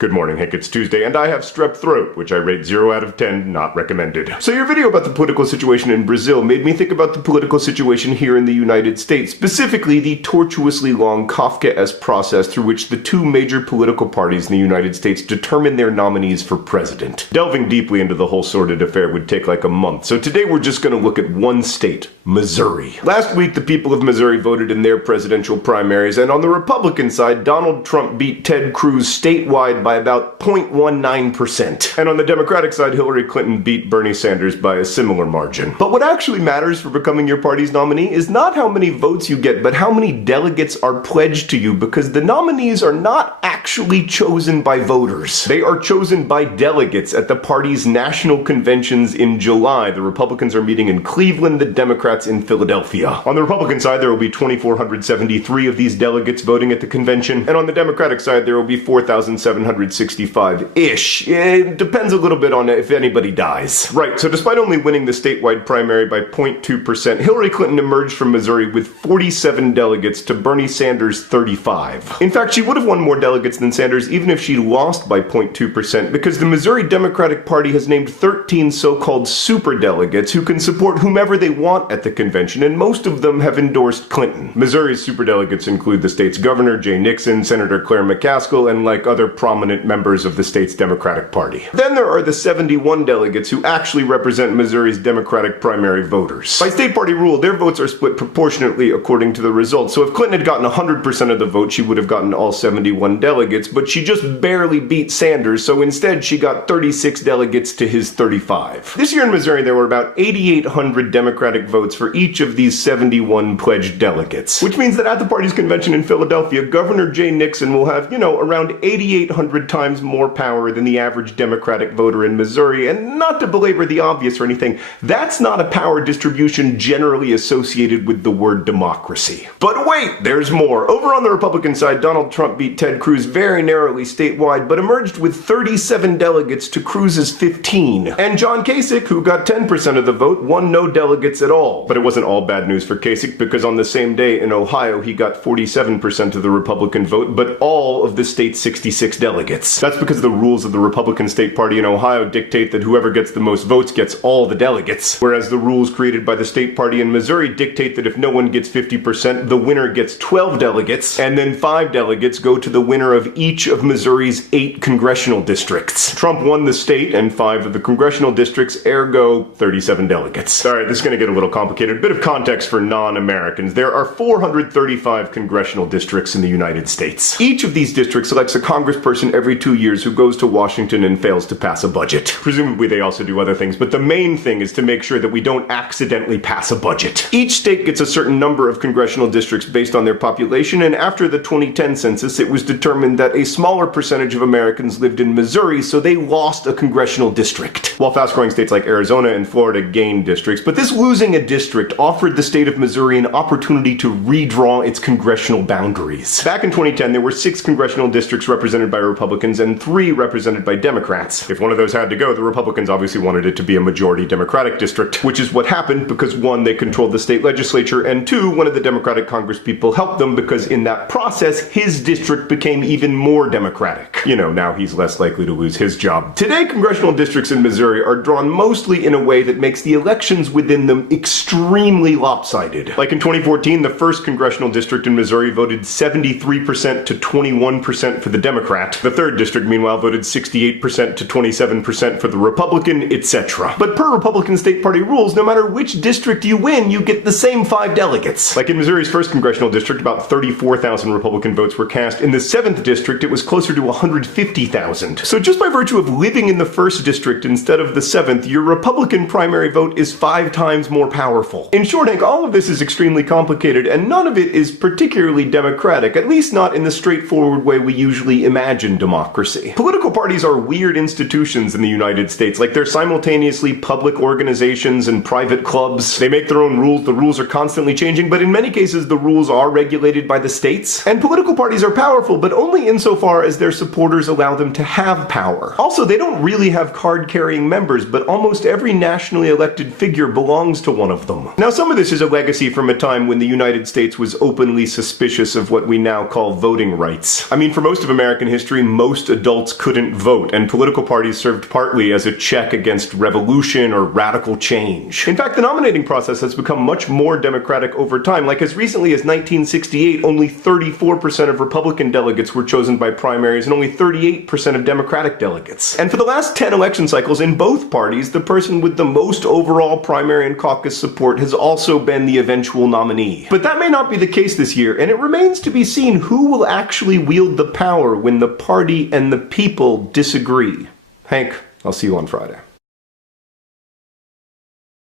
Good morning, Hank. It's Tuesday, and I have strep throat, which I rate 0 out of 10, not recommended. So your video about the political situation in Brazil made me think about the political situation here in the United States, specifically the tortuously long Kafkaesque process through which the two major political parties in the United States determine their nominees for president. Delving deeply into the whole sordid affair would take like a month, so today we're just going to look at one state, Missouri. Last week, the people of Missouri voted in their presidential primaries, and on the Republican side, Donald Trump beat Ted Cruz statewide by about 0.19%. And on the Democratic side, Hillary Clinton beat Bernie Sanders by a similar margin. But what actually matters for becoming your party's nominee is not how many votes you get, but how many delegates are pledged to you, because the nominees are not actually chosen by voters. They are chosen by delegates at the party's national conventions in July. The Republicans are meeting in Cleveland, the Democrats in Philadelphia. On the Republican side, there will be 2,473 of these delegates voting at the convention, and on the Democratic side, there will be 4,765-ish. It depends a little bit on if anybody dies. Right, so despite only winning the statewide primary by 0.2%, Hillary Clinton emerged from Missouri with 47 delegates to Bernie Sanders' 35. In fact, she would have won more delegates than Sanders even if she lost by 0.2%, because the Missouri Democratic Party has named 13 so-called superdelegates who can support whomever they want at the convention, and most of them have endorsed Clinton. Missouri's superdelegates include the state's governor, Jay Nixon, Senator Claire McCaskill, and like other prominent members of the state's Democratic Party. Then there are the 71 delegates who actually represent Missouri's Democratic primary voters. By state party rule, their votes are split proportionately according to the results, so if Clinton had gotten 100% of the vote, she would have gotten all 71 delegates, but she just barely beat Sanders, so instead she got 36 delegates to his 35. This year in Missouri, there were about 8,800 Democratic votes for each of these 71 pledged delegates, which means that at the party's convention in Philadelphia, Governor Jay Nixon will have, around 8,800 times more power than the average Democratic voter in Missouri. And not to belabor the obvious or anything, that's not a power distribution generally associated with the word democracy. But wait, there's more. Over on the Republican side, Donald Trump beat Ted Cruz very narrowly statewide, but emerged with 37 delegates to Cruz's 15. And John Kasich, who got 10% of the vote, won no delegates at all. But it wasn't all bad news for Kasich, because on the same day in Ohio, he got 47% of the Republican vote, but all of the state's 66 delegates. That's because the rules of the Republican state party in Ohio dictate that whoever gets the most votes gets all the delegates, whereas the rules created by the state party in Missouri dictate that if no one gets 50%, the winner gets 12 delegates, and then 5 delegates go to the winner of each of Missouri's 8 congressional districts. Trump won the state and 5 of the congressional districts, ergo 37 delegates. Alright, this is going to get a little complicated. A bit of context for non-Americans. There are 435 congressional districts in the United States. Each of these districts elects a congressperson every 2 years who goes to Washington and fails to pass a budget. Presumably they also do other things, but the main thing is to make sure that we don't accidentally pass a budget. Each state gets a certain number of congressional districts based on their population, and after the 2010 census, it was determined that a smaller percentage of Americans lived in Missouri, so they lost a congressional district, while fast-growing states like Arizona and Florida gained districts. But this losing a district offered the state of Missouri an opportunity to redraw its congressional boundaries. Back in 2010, there were 6 congressional districts represented by Republicans and 3 represented by Democrats. If one of those had to go, the Republicans obviously wanted it to be a majority Democratic district, which is what happened because 1, they controlled the state legislature, and 2, one of the Democratic congresspeople helped them because in that process, his district became even more Democratic. Now he's less likely to lose his job. Today, congressional districts in Missouri are drawn mostly in a way that makes the elections within them extremely lopsided. Like in 2014, the 1st congressional district in Missouri voted 73% to 21% for the Democrat. The 3rd district, meanwhile, voted 68% to 27% for the Republican, etc. But per Republican state party rules, no matter which district you win, you get the same 5 delegates. Like in Missouri's 1st congressional district, about 34,000 Republican votes were cast. In the 7th district, it was closer to 150,000. So just by virtue of living in the 1st district instead of the 7th, your Republican primary vote is 5 times more powerful. In short, Hank, all of this is extremely complicated, and none of it is particularly democratic, at least not in the straightforward way we usually imagine democracy. Political parties are weird institutions in the United States, like they're simultaneously public organizations and private clubs. They make their own rules, the rules are constantly changing, but in many cases the rules are regulated by the states. And political parties are powerful, but only insofar as their supporters allow them to have power. Also, they don't really have card-carrying members, but almost every nationally elected figure belongs to one of them. Now, some of this is a legacy from a time when the United States was openly suspicious of what we now call voting rights. I mean, for most of American history, most adults couldn't vote, and political parties served partly as a check against revolution or radical change. In fact, the nominating process has become much more democratic over time. Like as recently as 1968, only 34% of Republican delegates were chosen by primaries and only 38% of Democratic delegates. And for the last 10 election cycles in both parties, the person with the most overall primary and caucus support has also been the eventual nominee. But that may not be the case this year, and it remains to be seen who will actually wield the power when the party and the people disagree. Hank, I'll see you on Friday.